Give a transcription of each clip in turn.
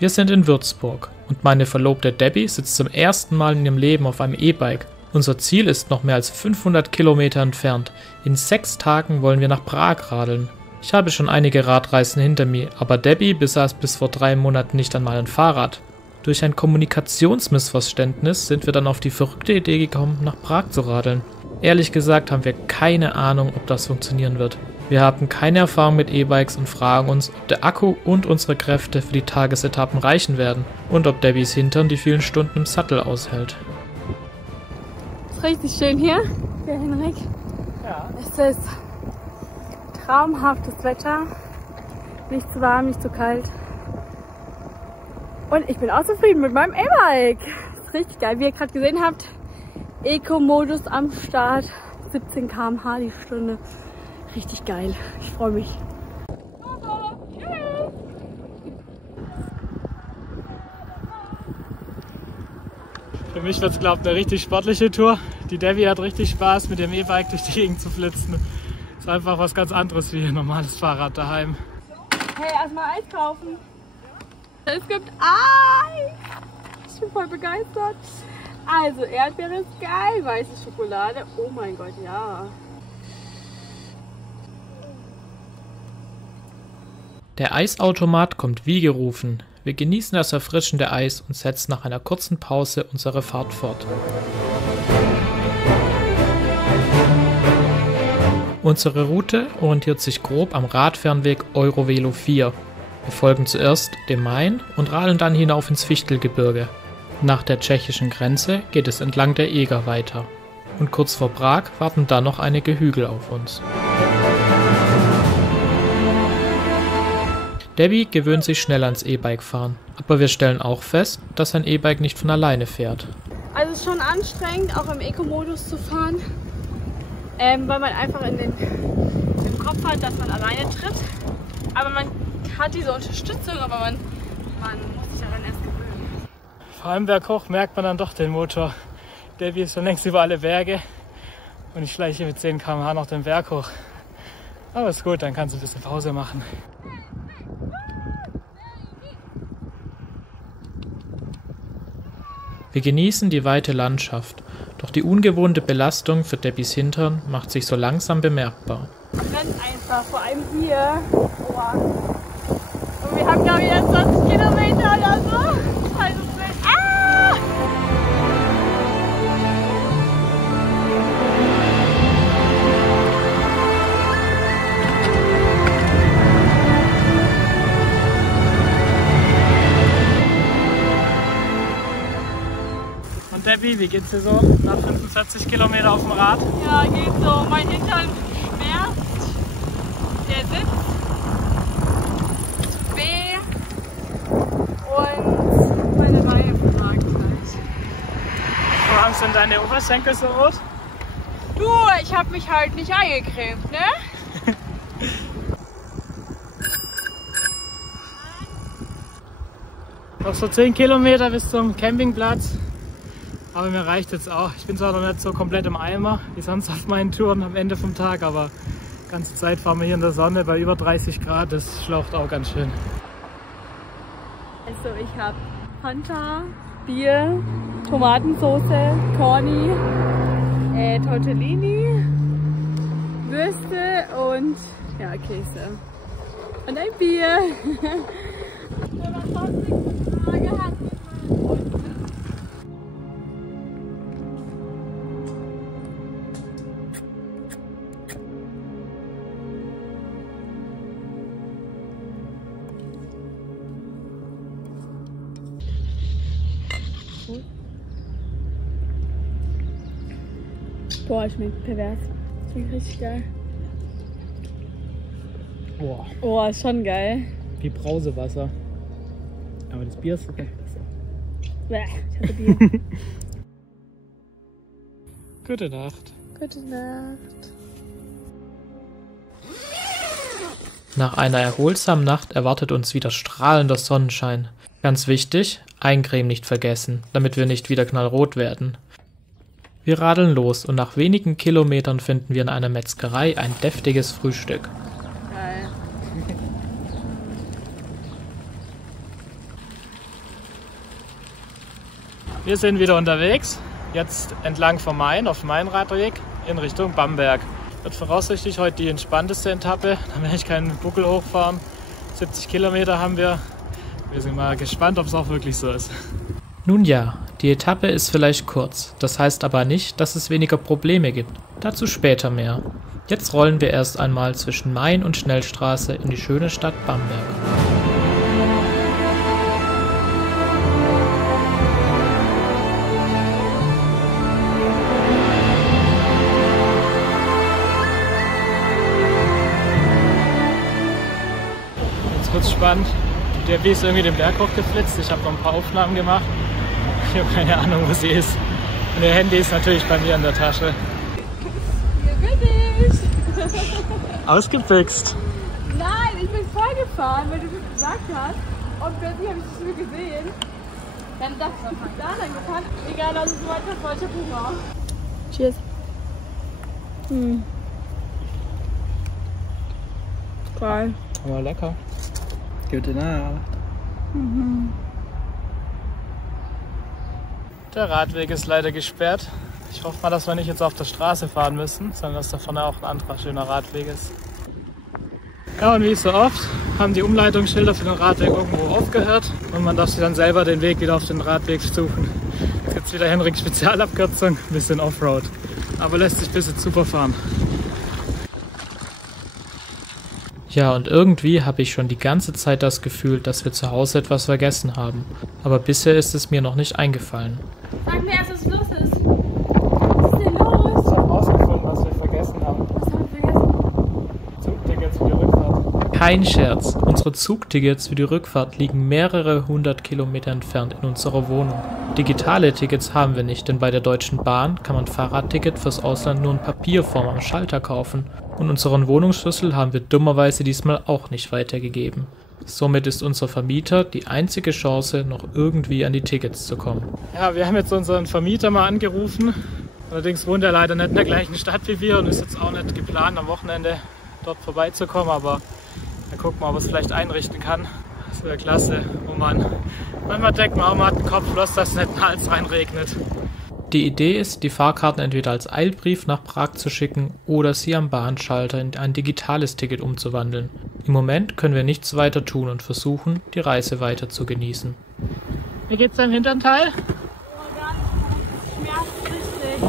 Wir sind in Würzburg und meine Verlobte Debbie sitzt zum ersten Mal in ihrem Leben auf einem E-Bike. Unser Ziel ist noch mehr als 500 Kilometer entfernt. In 6 Tagen wollen wir nach Prag radeln. Ich habe schon einige Radreisen hinter mir, aber Debbie besaß bis vor 3 Monaten nicht einmal ein Fahrrad. Durch ein Kommunikationsmissverständnis sind wir dann auf die verrückte Idee gekommen, nach Prag zu radeln. Ehrlich gesagt haben wir keine Ahnung, ob das funktionieren wird. Wir haben keine Erfahrung mit E-Bikes und fragen uns, ob der Akku und unsere Kräfte für die Tagesetappen reichen werden und ob Debbies Hintern die vielen Stunden im Sattel aushält. Ist richtig schön hier, der Henrik. Ja. Es ist traumhaftes Wetter, nicht zu warm, nicht zu kalt. Und ich bin auch zufrieden mit meinem E-Bike. Ist richtig geil. Wie ihr gerade gesehen habt, Eco-Modus am Start, 17 km/h die Stunde. Richtig geil. Ich freue mich. Für mich wird es, glaube ich, eine richtig sportliche Tour. Die Debbie hat richtig Spaß, mit dem E-Bike durch die Gegend zu flitzen. Ist einfach was ganz anderes wie ein normales Fahrrad daheim. Hey, erstmal Eis kaufen. Es gibt Eis. Ich bin voll begeistert. Also, Erdbeere ist geil, weiße Schokolade. Oh mein Gott, ja. Der Eisautomat kommt wie gerufen. Wir genießen das erfrischende Eis und setzen nach einer kurzen Pause unsere Fahrt fort. Unsere Route orientiert sich grob am Radfernweg Eurovelo 4. Wir folgen zuerst dem Main und radeln dann hinauf ins Fichtelgebirge. Nach der tschechischen Grenze geht es entlang der Eger weiter. Und kurz vor Prag warten dann noch einige Hügel auf uns. Debbie gewöhnt sich schnell ans E-Bike fahren, aber wir stellen auch fest, dass ein E-Bike nicht von alleine fährt. Also es ist schon anstrengend, auch im Eco-Modus zu fahren, weil man einfach im Kopf hat, dass man alleine tritt. Aber man hat diese Unterstützung, aber man muss sich daran erst gewöhnen. Vor allem berghoch merkt man dann doch den Motor. Debbie ist schon längst über alle Berge und ich schleiche mit 10 km/h noch den Berg hoch. Aber ist gut, dann kannst du ein bisschen Pause machen. Wir genießen die weite Landschaft, doch die ungewohnte Belastung für Debbies Hintern macht sich so langsam bemerkbar. Ganz einfach, vor allem hier. Boah. Und wir haben glaube ich jetzt 20 Kilometer oder so. Also ah! Und Debbie, wie geht's dir so nach 45 Kilometer auf dem Rad? Ja, geht so. Mein Hintern schmerzt. Der Sitz tut weh. Und meine Beine vertragen halt. Warum sind deine Oberschenkel so rot? Du, ich habe mich halt nicht eingecremt, ne? Noch so 10 Kilometer bis zum Campingplatz. Aber mir reicht jetzt auch. Ich bin zwar noch nicht so komplett im Eimer, wie sonst auf meinen Touren am Ende vom Tag, aber die ganze Zeit fahren wir hier in der Sonne bei über 30 Grad. Das schlaucht auch ganz schön. Also ich habe Fanta, Bier, Tomatensauce, Corny, Tortellini, Würste und ja, Käse. Und ein Bier. Boah, schmeckt pervers. Schmeckt richtig geil. Boah, Oh, ist schon geil. wie Brausewasser. Aber das Bier ist wirklich besser. Bäh, ich hatte Bier. Gute Nacht. Gute Nacht. Nach einer erholsamen Nacht erwartet uns wieder strahlender Sonnenschein. Ganz wichtig, Eincreme nicht vergessen, damit wir nicht wieder knallrot werden. Wir radeln los und nach wenigen Kilometern finden wir in einer Metzgerei ein deftiges Frühstück. Geil. Wir sind wieder unterwegs, jetzt entlang vom Main, auf dem Mainradweg in Richtung Bamberg. Wird voraussichtlich heute die entspannteste Etappe, da werde ich keinen Buckel hochfahren. 70 Kilometer haben wir. Wir sind mal gespannt, ob es auch wirklich so ist. Nun ja, die Etappe ist vielleicht kurz, das heißt aber nicht, dass es weniger Probleme gibt. Dazu später mehr. Jetzt rollen wir erst einmal zwischen Main und Schnellstraße in die schöne Stadt Bamberg. Wird's spannend. Der B ist irgendwie den Berg hochgeflitzt. Ich habe noch ein paar Aufnahmen gemacht. Ich habe keine Ahnung, wo sie ist. Und ihr Handy ist natürlich bei mir in der Tasche. Hier bin ich! Ausgefixt. Nein, ich bin vorgefahren, weil du mir gesagt hast. Und plötzlich habe ich dich nur gesehen. Dann dachte ich, was da lang gefahren. Egal, also so weiter falscher Hunger. Cheers. Geil. Aber lecker. Gute Nacht. Der Radweg ist leider gesperrt. Ich hoffe mal, dass wir nicht jetzt auf der Straße fahren müssen, sondern dass da vorne auch ein anderer schöner Radweg ist. Ja, und wie so oft haben die Umleitungsschilder für den Radweg irgendwo aufgehört und man darf sich dann selber den Weg wieder auf den Radweg suchen. Jetzt gibt es wieder Henrik Spezialabkürzung, ein bisschen Offroad, aber lässt sich bis jetzt super fahren. Ja, und irgendwie habe ich schon die ganze Zeit das Gefühl, dass wir zu Hause etwas vergessen haben. Aber bisher ist es mir noch nicht eingefallen. Sag mir erst, was los ist. Was ist denn los? Ich habe rausgefunden, was wir vergessen haben. Was haben wir vergessen? Zugtickets für die Rückfahrt. Kein Scherz, unsere Zugtickets für die Rückfahrt liegen mehrere 100 Kilometer entfernt in unserer Wohnung. Digitale Tickets haben wir nicht, denn bei der Deutschen Bahn kann man Fahrradticket fürs Ausland nur in Papierform am Schalter kaufen. Und unseren Wohnungsschlüssel haben wir dummerweise diesmal auch nicht weitergegeben. Somit ist unser Vermieter die einzige Chance, noch irgendwie an die Tickets zu kommen. Ja, wir haben jetzt unseren Vermieter mal angerufen. Allerdings wohnt er leider nicht in der gleichen Stadt wie wir und ist jetzt auch nicht geplant, am Wochenende dort vorbeizukommen. Aber wir gucken mal, ob er es vielleicht einrichten kann. Das wäre klasse. Oh Mann. Manchmal denkt man auch, man hat den Kopf los, dass es nicht mal alles reinregnet. Die Idee ist, die Fahrkarten entweder als Eilbrief nach Prag zu schicken oder sie am Bahnschalter in ein digitales Ticket umzuwandeln. Im Moment können wir nichts weiter tun und versuchen, die Reise weiter zu genießen. Wie geht's deinem Hinternteil? Oh, gar nicht. Schmerzt richtig.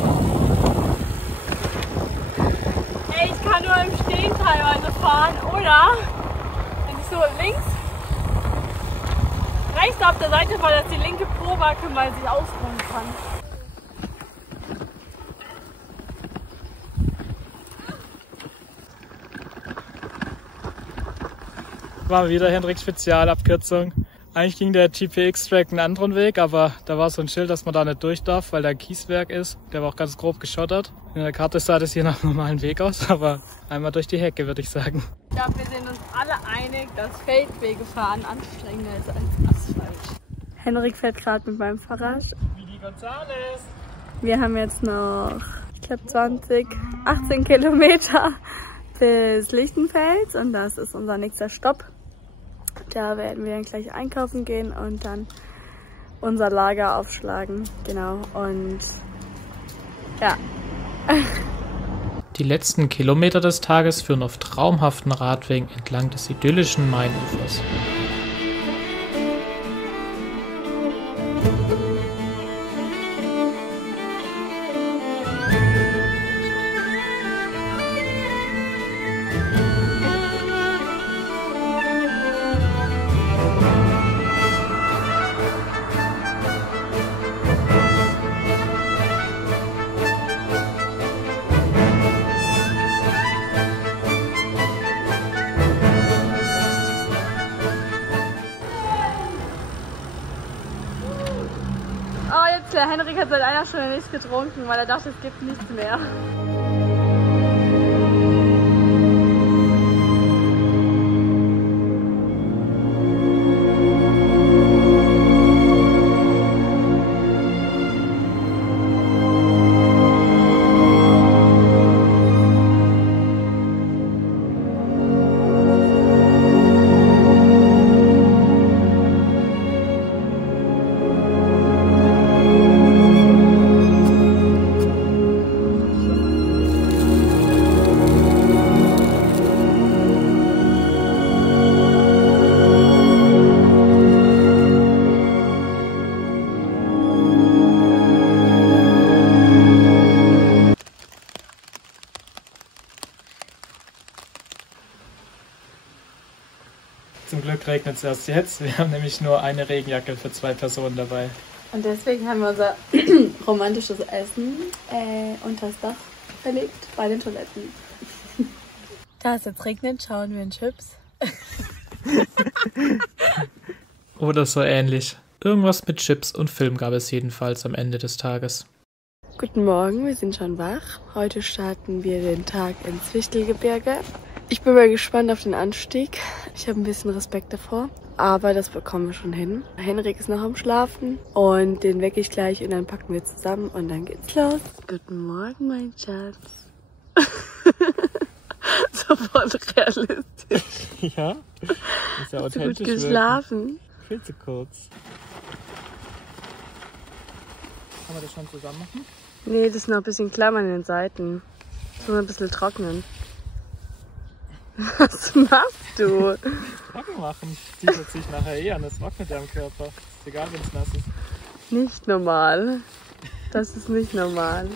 Ey, ich kann nur im Stehen teilweise fahren, oder? Wenn ich so links, rechts auf der Seite war, dass die linke Probacke mal sich ausruhen kann. War wieder Henrik Spezialabkürzung. Eigentlich ging der GPX-Track einen anderen Weg, aber da war so ein Schild, dass man da nicht durch darf, weil da ein Kieswerk ist. Der war auch ganz grob geschottert. In der Karte sah das hier nach einem normalen Weg aus, aber einmal durch die Hecke, würde ich sagen. Ich glaube, wir sind uns alle einig, dass Feldwegefahren anstrengender ist als Asphalt. Henrik fährt gerade mit meinem Fahrrad. Wie die Gonzales. Wir haben jetzt noch, ich glaube 18 Kilometer bis Lichtenfels und das ist unser nächster Stopp. Da werden wir dann gleich einkaufen gehen und dann unser Lager aufschlagen. Genau, und ja. Die letzten Kilometer des Tages führen auf traumhaften Radwegen entlang des idyllischen Mainufers. Der Henrik hat seit einer Stunde nichts getrunken, weil er dachte, es gibt nichts mehr. als erst jetzt. Wir haben nämlich nur eine Regenjacke für 2 Personen dabei. Und deswegen haben wir unser romantisches Essen unters Dach verlegt bei den Toiletten. Da es jetzt regnet, schauen wir in Chips. Oder so ähnlich. Irgendwas mit Chips und Film gab es jedenfalls am Ende des Tages. Guten Morgen, wir sind schon wach. Heute starten wir den Tag ins Fichtelgebirge. Ich bin mal gespannt auf den Anstieg. Ich habe ein bisschen Respekt davor, aber das bekommen wir schon hin. Henrik ist noch am Schlafen und den wecke ich gleich und dann packen wir zusammen und dann geht's los. Guten Morgen, mein Schatz. Sofort realistisch. Ja, ist ja authentisch. Hast du gut geschlafen? Viel zu kurz. Kann man das schon zusammen machen? Nee, das ist noch ein bisschen Klammern in den Seiten. Das muss ein bisschen trocknen. Was machst du? Trocken machen. Die wird sich nachher eh an, das trocknet ja am Körper. Ist egal, wenn es nass ist. Nicht normal. Das ist nicht normal.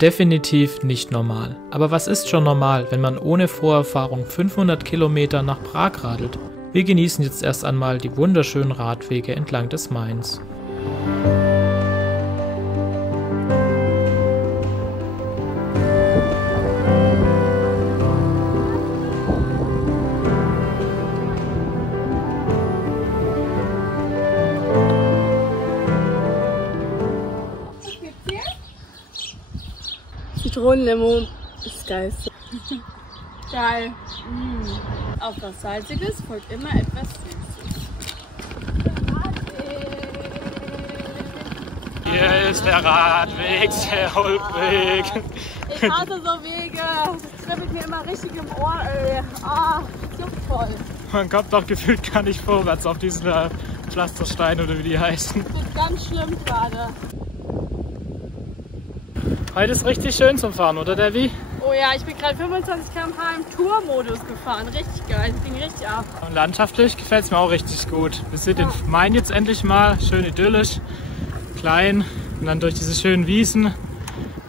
Definitiv nicht normal. Aber was ist schon normal, wenn man ohne Vorerfahrung 500 Kilometer nach Prag radelt? Wir genießen jetzt erst einmal die wunderschönen Radwege entlang des Mains. Zitronenlimo ist geil. Geil. Auf was Salziges folgt immer etwas Süßes. Hier ist der Radweg, der Holkweg. Ich hasse so Wege. Das kribbelt mir immer richtig im Ohr, ey. Ah, so toll. Man kommt doch gefühlt gar nicht vorwärts auf diesen Pflasterstein oder wie die heißen. Das ist ganz schlimm gerade. Heute ist richtig schön zum Fahren, oder Debbie? Oh ja, ich bin gerade 25 km/h im Tourmodus gefahren. Richtig geil, das ging richtig ab. Und landschaftlich gefällt es mir auch richtig gut. Wir sind den Main jetzt endlich mal, schön idyllisch, klein und dann durch diese schönen Wiesen.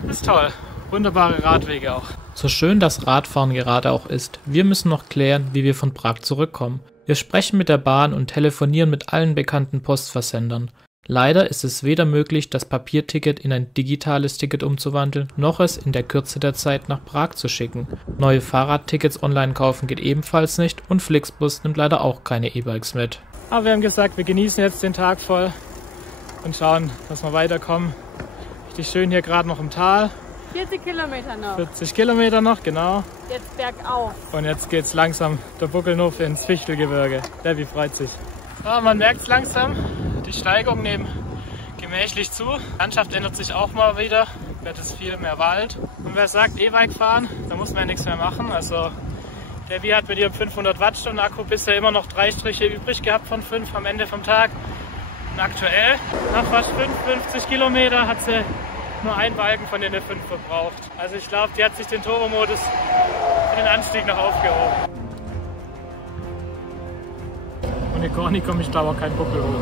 Ist toll, wunderbare Radwege auch. So schön das Radfahren gerade auch ist, wir müssen noch klären, wie wir von Prag zurückkommen. Wir sprechen mit der Bahn und telefonieren mit allen bekannten Postversendern. Leider ist es weder möglich, das Papierticket in ein digitales Ticket umzuwandeln, noch es in der Kürze der Zeit nach Prag zu schicken. Neue Fahrradtickets online kaufen geht ebenfalls nicht und Flixbus nimmt leider auch keine E-Bikes mit. Aber wir haben gesagt, wir genießen jetzt den Tag voll und schauen, dass wir weiterkommen. Richtig schön hier gerade noch im Tal. 40 Kilometer noch. 40 Kilometer noch, genau. Jetzt bergauf. Und jetzt geht's langsam der Buckelnuf ins Fichtelgebirge. Debbie freut sich. Ja, man merkt es langsam. Die Steigung nimmt gemächlich zu. Die Landschaft ändert sich auch mal wieder. Wird es viel mehr Wald. Und wer sagt E-Bike fahren, da muss man ja nichts mehr machen. Also Debbie hat mit ihrem 500 Wattstunden Akku bisher immer noch 3 Striche übrig gehabt von 5 am Ende vom Tag. Und aktuell, nach fast 55 Kilometer, hat sie nur einen Balken von den 5 verbraucht. Also ich glaube, die hat sich den Turbo-Modus für den Anstieg noch aufgehoben. Ohne Corny komme ich glaube auch kein Buckel hoch.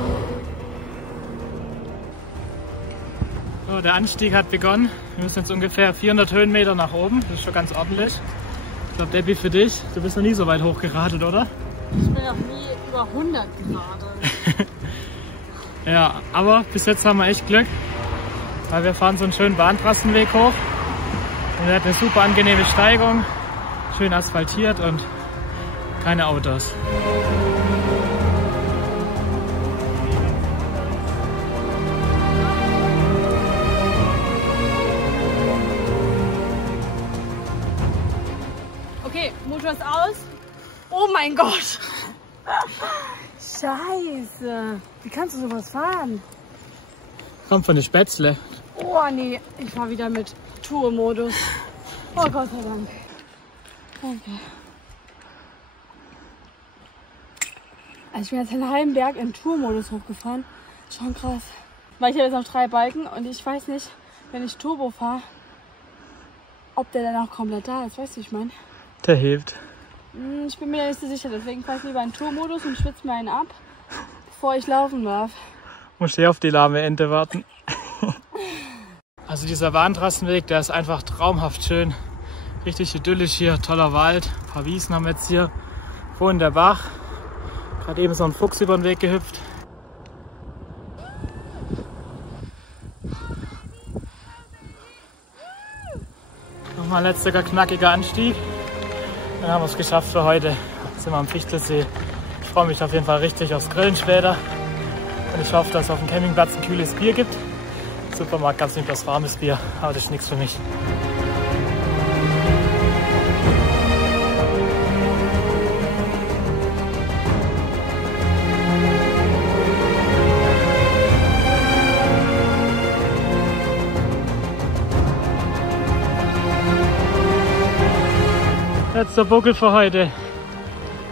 So, der Anstieg hat begonnen. Wir müssen jetzt ungefähr 400 Höhenmeter nach oben. Das ist schon ganz ordentlich. Ich glaube, Debbie, für dich, du bist noch nie so weit hochgeradelt, oder? Ich bin noch nie über 100 geradelt. Ja, aber bis jetzt haben wir echt Glück, weil wir fahren so einen schönen Bahntrassenweg hoch. Und er hat eine super angenehme Steigung, schön asphaltiert und keine Autos. Okay, Motor ist aus. Oh mein Gott! Scheiße! Wie kannst du sowas fahren? Kommt von der Spätzle. Oh nee, ich fahr wieder mit Tour-Modus. Oh Gott sei Dank. Danke. Also ich bin jetzt einen halben Berg im Tour-Modus hochgefahren. Schon krass. Weil ich habe jetzt noch 3 Balken und ich weiß nicht, wenn ich Turbo fahre, ob der dann auch komplett da ist. Weißt du, wie ich meine? Der hilft. Ich bin mir nicht so sicher, deswegen fahre ich lieber in Tour-Modus und schwitze mir einen ab, bevor ich laufen darf. Muss ich auf die lahme Ente warten. Also dieser Bahntrassenweg, der ist einfach traumhaft schön. Richtig idyllisch hier, toller Wald, ein paar Wiesen haben wir jetzt hier. Vorhin der Bach, Gerade eben so ein Fuchs über den Weg gehüpft. Nochmal ein letzter knackiger Anstieg. Dann haben wir es geschafft für heute. Jetzt sind wir am Fichtelsee. Ich freue mich auf jeden Fall richtig aufs Grillen später. Und ich hoffe, dass es auf dem Campingplatz ein kühles Bier gibt. Im Supermarkt gab es nicht das warmes Bier, aber das ist nichts für mich. Letzter Buckel für heute.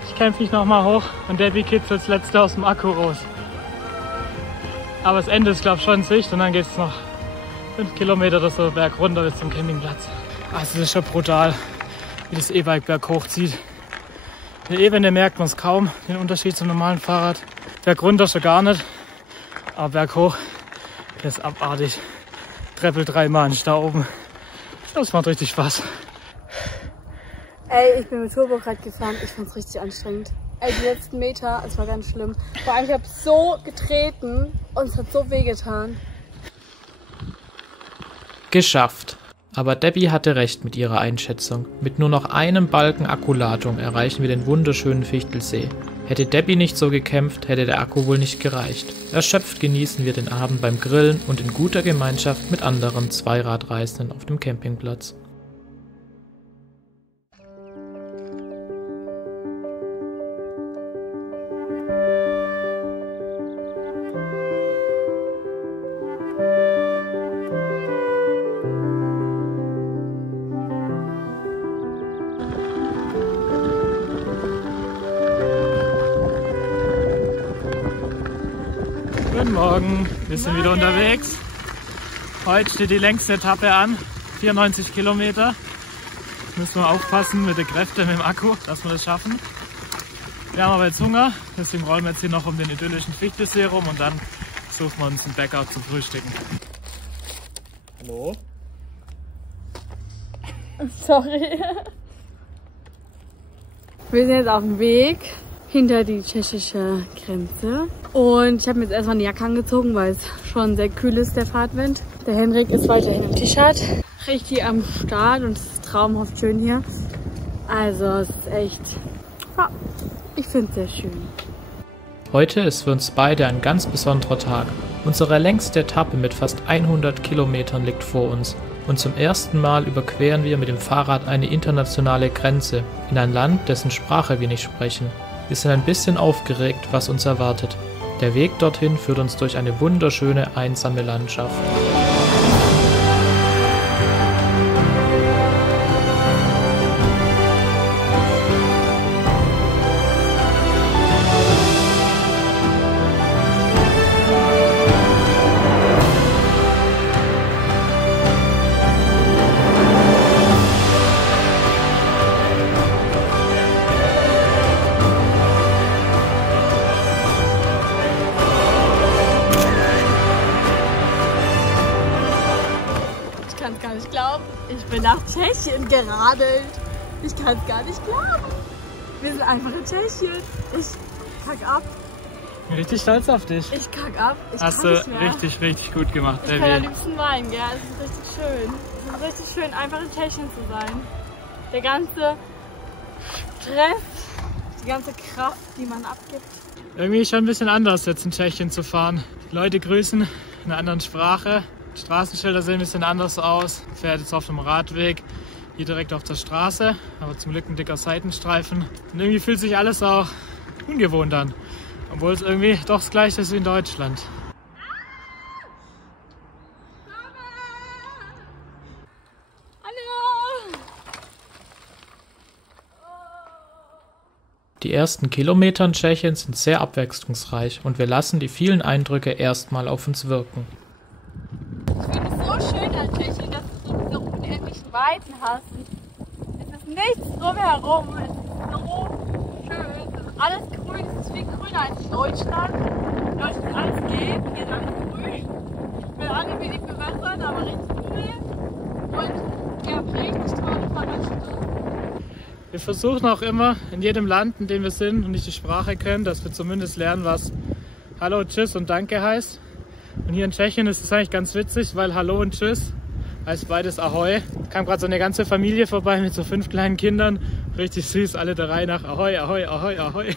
Ich kämpfe mich nochmal hoch und Debbie kitzelt als letzter aus dem Akku raus. Aber das Ende ist, glaube ich, schon in Sicht und dann geht es noch 5 Kilometer oder so berg runter bis zum Campingplatz. Also das ist schon brutal, wie das E-Bike berghoch zieht. In der Ebene merkt man es kaum, den Unterschied zum normalen Fahrrad. Berg runter schon gar nicht, aber berghoch, das ist abartig. Treppel 3-mal da oben. Das macht richtig Spaß. Ey, ich bin mit Turbo gerade gefahren, ich fand's richtig anstrengend. Ey, die letzten Meter, es war ganz schlimm. Vor allem, ich habe so getreten und es hat so wehgetan. Geschafft. Aber Debbie hatte recht mit ihrer Einschätzung. Mit nur noch einem Balken Akkuladung erreichen wir den wunderschönen Fichtelsee. Hätte Debbie nicht so gekämpft, hätte der Akku wohl nicht gereicht. Erschöpft genießen wir den Abend beim Grillen und in guter Gemeinschaft mit anderen Zweiradreisenden auf dem Campingplatz. Guten Morgen, wir sind wieder unterwegs. Heute steht die längste Etappe an, 94 Kilometer. Müssen wir aufpassen mit den Kräften mit dem Akku, dass wir das schaffen. Wir haben aber jetzt Hunger, deswegen rollen wir jetzt hier noch um den idyllischen Fichtelsee rum und dann suchen wir uns einen Bäcker zum Frühstücken. Hallo? Sorry. Wir sind jetzt auf dem Weg hinter die tschechische Grenze. Und ich habe mir jetzt erstmal eine Jacke angezogen, weil es schon sehr kühl ist, der Fahrtwind. Der Henrik ist weiterhin im T-Shirt. Richtig am Start und es ist traumhaft schön hier. Also es ist echt, ja, ich finde es sehr schön. Heute ist für uns beide ein ganz besonderer Tag. Unsere längste Etappe mit fast 100 Kilometern liegt vor uns. Und zum ersten Mal überqueren wir mit dem Fahrrad eine internationale Grenze in ein Land, dessen Sprache wir nicht sprechen. Wir sind ein bisschen aufgeregt, was uns erwartet. Der Weg dorthin führt uns durch eine wunderschöne, einsame Landschaft. Ich kann es gar nicht glauben. Ich bin nach Tschechien geradelt. Ich kann es gar nicht glauben. Wir sind einfach in Tschechien. Ich kack ab. Ich bin richtig stolz auf dich. Ich kack ab. Ich Hast kann du nicht mehr. richtig gut gemacht, Ich kann am Debbie. liebsten weinen, gell? Es ist richtig schön. Es ist richtig schön, einfach in Tschechien zu sein. Der ganze Stress, die ganze Kraft, die man abgibt. Irgendwie schon ein bisschen anders, jetzt in Tschechien zu fahren. Die Leute grüßen in einer anderen Sprache. Die Straßenschilder sehen ein bisschen anders aus. Man fährt jetzt auf dem Radweg, hier direkt auf der Straße, aber zum Glück ein dicker Seitenstreifen. Und irgendwie fühlt sich alles auch ungewohnt an, obwohl es irgendwie doch das Gleiche ist wie in Deutschland. Die ersten Kilometer in Tschechien sind sehr abwechslungsreich und wir lassen die vielen Eindrücke erstmal auf uns wirken. Ich finde es so schön an Tschechien, dass du so diese unendlichen Weiten hast. Es ist nichts drumherum, es ist so schön, es ist alles grün, es ist viel grüner als Deutschland. In Deutschland ist alles gelb, hier ist alles grün. Ich will alle wenig bewässern, aber richtig grün. Und ja, richtig tolle Fahrradstrecke. Wir versuchen auch immer in jedem Land, in dem wir sind und nicht die Sprache können, dass wir zumindest lernen, was Hallo, Tschüss und Danke heißt. Und hier in Tschechien ist es eigentlich ganz witzig, weil Hallo und Tschüss heißt beides Ahoi. Kam gerade so eine ganze Familie vorbei mit so 5 kleinen Kindern. Richtig süß, alle der Reihe nach Ahoi, Ahoi, Ahoi, Ahoi.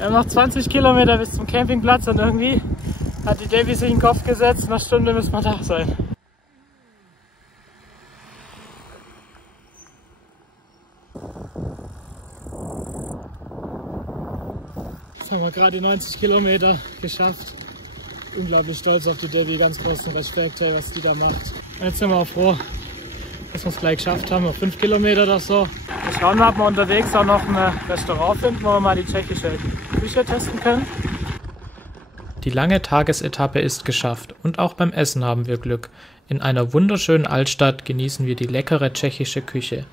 Er macht 20 Kilometer bis zum Campingplatz und irgendwie hat die Debbie sich in den Kopf gesetzt, nach einer Stunde müssen wir da sein. Jetzt haben wir gerade die 90 Kilometer geschafft. Unglaublich stolz auf die Debbie, ganz großen Respekt, was die da macht. Und jetzt sind wir auch froh, dass wir es gleich geschafft haben, auf 5 Kilometer oder so. Wir schauen mal, ob wir unterwegs auch noch ein Restaurant finden, wo wir mal die tschechische Küche testen können. Die lange Tagesetappe ist geschafft und auch beim Essen haben wir Glück. In einer wunderschönen Altstadt genießen wir die leckere tschechische Küche.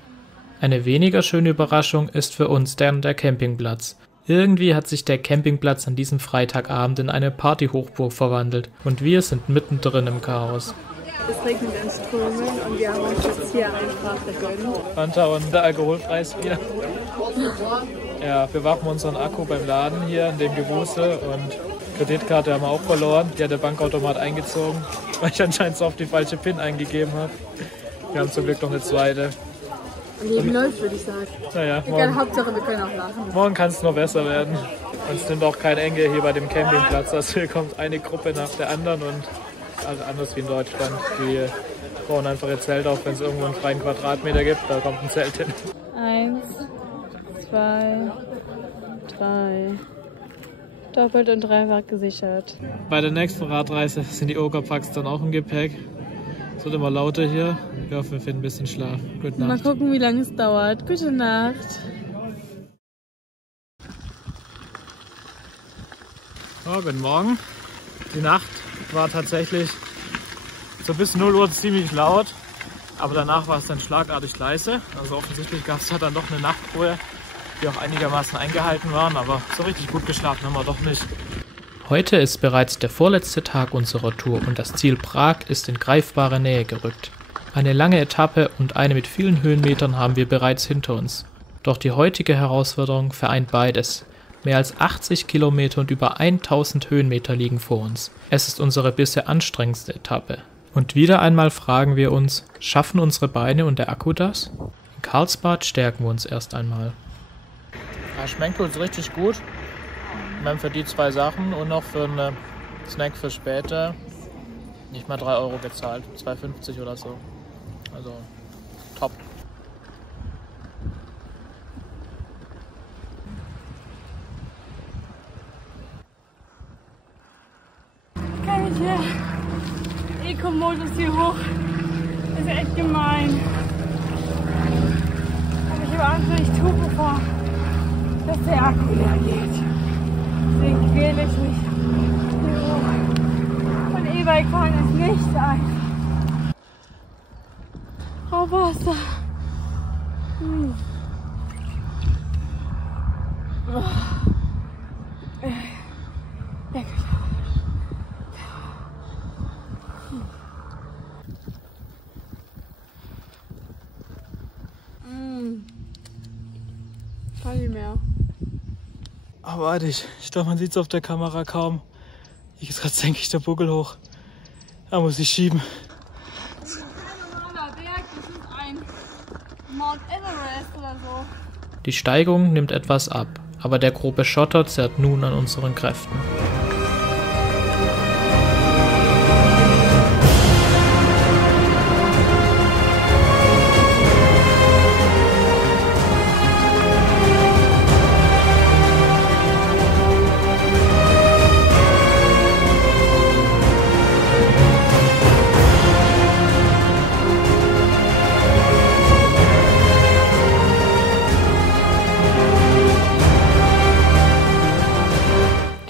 Eine weniger schöne Überraschung ist für uns der Campingplatz. Irgendwie hat sich der Campingplatz an diesem Freitagabend in eine Partyhochburg verwandelt und wir sind mittendrin im Chaos. Es regnet in Strömen und wir haben uns jetzt hier einfach gegönnt. Fanta und alkoholfreies Bier. Ja, bewachen wir unseren Akku beim Laden hier in dem Gewusel und Kreditkarte haben wir auch verloren. Die hat der Bankautomat eingezogen, weil ich anscheinend so auf die falsche PIN eingegeben habe. Wir haben zum Glück noch eine zweite. Leben läuft, würde ich sagen. Naja, Egal, Hauptsache wir können auch lachen. Morgen kann es nur besser werden. Und es nimmt auch kein Enge hier bei dem Campingplatz. Also hier kommt eine Gruppe nach der anderen und also anders wie in Deutschland. Die bauen einfach ihr Zelt auf, wenn es irgendwo einen freien Quadratmeter gibt. Da kommt ein Zelt hin. 1, 2, 3. Doppelt und dreifach gesichert. Bei der nächsten Radreise sind die Ogerpacks dann auch im Gepäck. Es wird immer lauter hier. Ich hoffe, wir finden ein bisschen Schlaf. Gute Nacht. Mal gucken, wie lange es dauert. Gute Nacht. Oh, guten Morgen. Die Nacht war tatsächlich so bis 0 Uhr ziemlich laut. Aber danach war es dann schlagartig leise. Also offensichtlich gab es da dann doch eine Nachtruhe, die auch einigermaßen eingehalten waren. Aber so richtig gut geschlafen haben wir doch nicht. Heute ist bereits der vorletzte Tag unserer Tour und das Ziel Prag ist in greifbare Nähe gerückt. Eine lange Etappe und eine mit vielen Höhenmetern haben wir bereits hinter uns. Doch die heutige Herausforderung vereint beides. Mehr als 80 Kilometer und über 1000 Höhenmeter liegen vor uns. Es ist unsere bisher anstrengendste Etappe. Und wieder einmal fragen wir uns, schaffen unsere Beine und der Akku das? In Karlsbad stärken wir uns erst einmal. Ja, schmeckt uns richtig gut. Wir haben für die 2 Sachen und noch für einen Snack für später nicht mal 3 Euro gezahlt, 2,50 oder so. Also top. Kann ich hier Eco-Modus hier hoch? Das ist echt gemein. Aber ich habe Angst, wenn ich tue, bevor dass der Akku leer geht. Deswegen quäle ich mich hier hoch. Und E-Bike fahren ist nicht einfach. Oh, Wasser. Kann nicht mehr. Aber warte, ich glaube, man sieht es auf der Kamera kaum. Hier ist gerade, denke ich, der Buckel hoch. Da muss ich schieben. Das ist kein normaler Berg, das ist ein Mount Everest oder so. Die Steigung nimmt etwas ab, aber der grobe Schotter zerrt nun an unseren Kräften.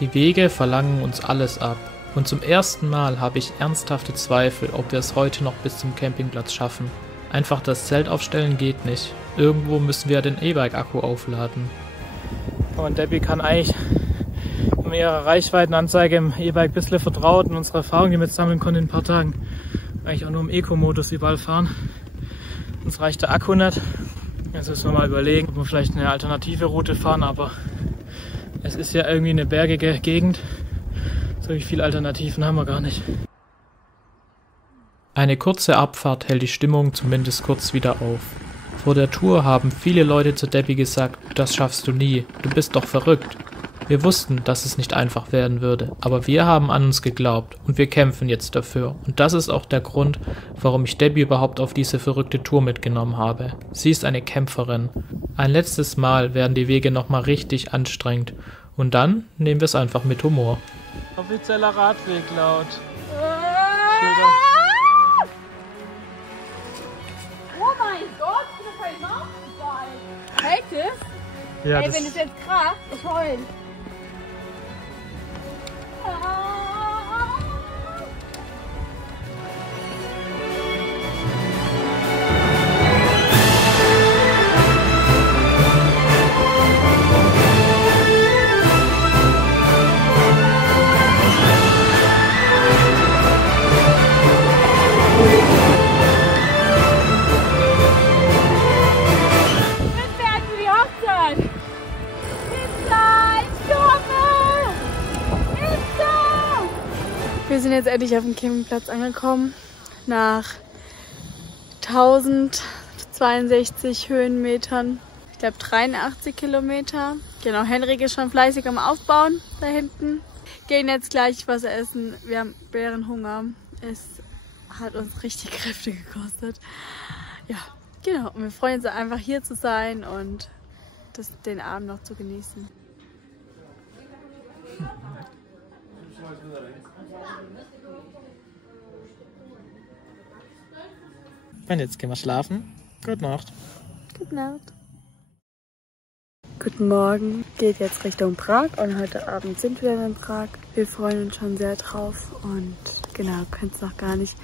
Die Wege verlangen uns alles ab. Und zum ersten Mal habe ich ernsthafte Zweifel, ob wir es heute noch bis zum Campingplatz schaffen. Einfach das Zelt aufstellen geht nicht. Irgendwo müssen wir den E-Bike-Akku aufladen. Und Debbie kann eigentlich mit ihrer Reichweitenanzeige im E-Bike ein bisschen vertraut und unsere Erfahrungen, die wir jetzt sammeln konnten in ein paar Tagen, eigentlich auch nur im Eco-Modus überall fahren. Uns reicht der Akku nicht. Jetzt müssen wir mal überlegen, ob wir vielleicht eine alternative Route fahren, aber es ist ja irgendwie eine bergige Gegend. So viele Alternativen haben wir gar nicht. Eine kurze Abfahrt hält die Stimmung zumindest kurz wieder auf. Vor der Tour haben viele Leute zu Debbie gesagt, das schaffst du nie, du bist doch verrückt. Wir wussten, dass es nicht einfach werden würde, aber wir haben an uns geglaubt und wir kämpfen jetzt dafür. Und das ist auch der Grund, warum ich Debbie überhaupt auf diese verrückte Tour mitgenommen habe. Sie ist eine Kämpferin. Ein letztes Mal werden die Wege nochmal richtig anstrengend und dann nehmen wir es einfach mit Humor. Offizieller Radweg laut. Oh mein Gott, das kann ich machen. Hält es? Ja, ey, wenn es jetzt kracht, ich heulen. Wir sind jetzt endlich auf dem Campingplatz angekommen. Nach 1062 Höhenmetern. Ich glaube 83 Kilometer. Genau, Henrik ist schon fleißig am Aufbauen da hinten. Gehen jetzt gleich was essen. Wir haben Bärenhunger. Es hat uns richtig Kräfte gekostet. Ja, genau. Und wir freuen uns einfach hier zu sein und den Abend noch zu genießen. Und jetzt gehen wir schlafen. Gute Nacht. Gute Nacht. Guten Morgen. Geht jetzt Richtung Prag und heute Abend sind wir in Prag. Wir freuen uns schon sehr drauf und genau, könnt es noch gar nicht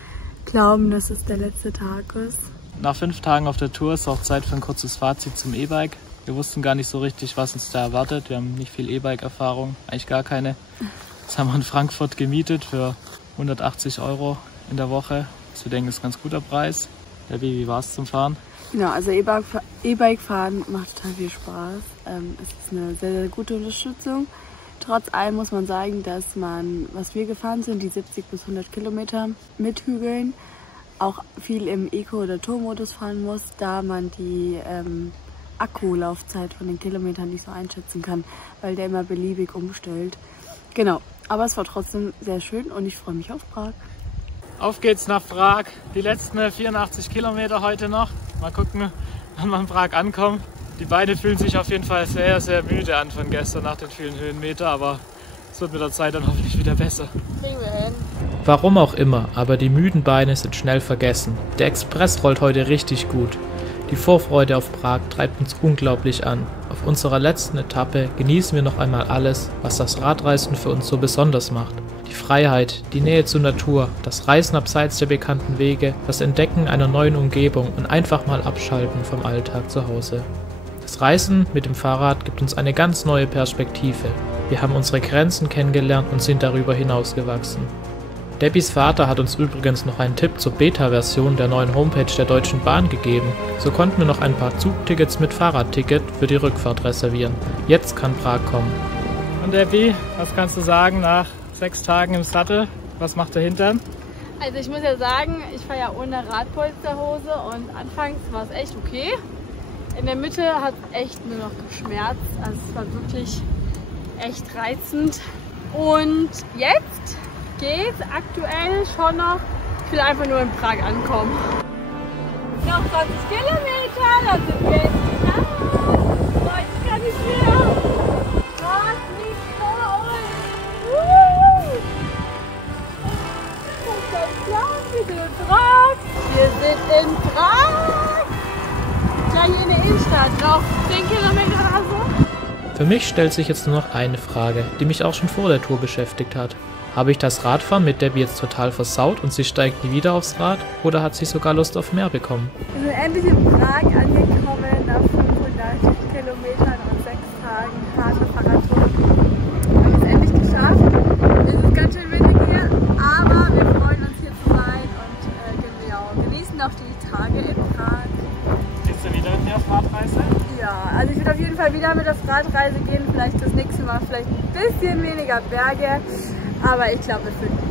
glauben, dass es der letzte Tag ist. Nach 5 Tagen auf der Tour ist auch Zeit für ein kurzes Fazit zum E-Bike. Wir wussten gar nicht so richtig, was uns da erwartet. Wir haben nicht viel E-Bike-Erfahrung, eigentlich gar keine. Das haben wir in Frankfurt gemietet für 180 € in der Woche. Wir denken, das ist ein ganz guter Preis. Debbie, wie war es zum Fahren? Genau, also E-Bike fahren macht total viel Spaß. Es ist eine sehr, sehr gute Unterstützung. Trotz allem muss man sagen, dass man, was wir gefahren sind, die 70 bis 100 Kilometer mit Hügeln, auch viel im Eco- oder Tour-Modus fahren muss, da man die Akkulaufzeit von den Kilometern nicht so einschätzen kann, weil der immer beliebig umstellt. Genau, aber es war trotzdem sehr schön und ich freue mich auf Prag. Auf geht's nach Prag. Die letzten 84 Kilometer heute noch. Mal gucken, wann wir in Prag ankommen. Die Beine fühlen sich auf jeden Fall sehr, sehr müde an von gestern nach den vielen Höhenmetern, aber es wird mit der Zeit dann hoffentlich wieder besser. Kriegen wir hin. Warum auch immer, aber die müden Beine sind schnell vergessen. Der Express rollt heute richtig gut. Die Vorfreude auf Prag treibt uns unglaublich an. Auf unserer letzten Etappe genießen wir noch einmal alles, was das Radreisen für uns so besonders macht. Die Freiheit, die Nähe zur Natur, das Reisen abseits der bekannten Wege, das Entdecken einer neuen Umgebung und einfach mal abschalten vom Alltag zu Hause. Das Reisen mit dem Fahrrad gibt uns eine ganz neue Perspektive. Wir haben unsere Grenzen kennengelernt und sind darüber hinausgewachsen. Debbies Vater hat uns übrigens noch einen Tipp zur Beta-Version der neuen Homepage der Deutschen Bahn gegeben. So konnten wir noch ein paar Zugtickets mit Fahrradticket für die Rückfahrt reservieren. Jetzt kann Prag kommen. Und Debbie, was kannst du sagen nach 6 Tagen im Sattel? Was macht der Hintern? Also ich muss ja sagen, ich fahre ja ohne Radpolsterhose und anfangs war es echt okay. In der Mitte hat es echt nur noch geschmerzt, also es war wirklich echt reizend. Und jetzt geht's aktuell schon noch, ich will einfach nur in Prag ankommen. Noch 20 Kilometer, dann sind wir jetzt da. Heute kann ich mehr. Prag liegt vor uns. Das ist ein Plan, wir sind in Prag. Wir sind in Prag. Gleich in der Innenstadt, noch 10 Kilometer oder so. Für mich stellt sich jetzt nur noch eine Frage, die mich auch schon vor der Tour beschäftigt hat. Habe ich das Radfahren mit Debbie jetzt total versaut und sie steigt nie wieder aufs Rad? Oder hat sie sogar Lust auf mehr bekommen? Wir sind endlich in Prag angekommen, nach 500 Kilometern und 6 Tagen harter Fahrradtour. Wir haben es endlich geschafft. Es ist ganz schön windig hier, aber wir freuen uns hier zu sein und Ja, also ich würde auf jeden Fall wieder mit der Radreise gehen, vielleicht das nächste Mal vielleicht ein bisschen weniger Berge, aber ich glaube, wir finden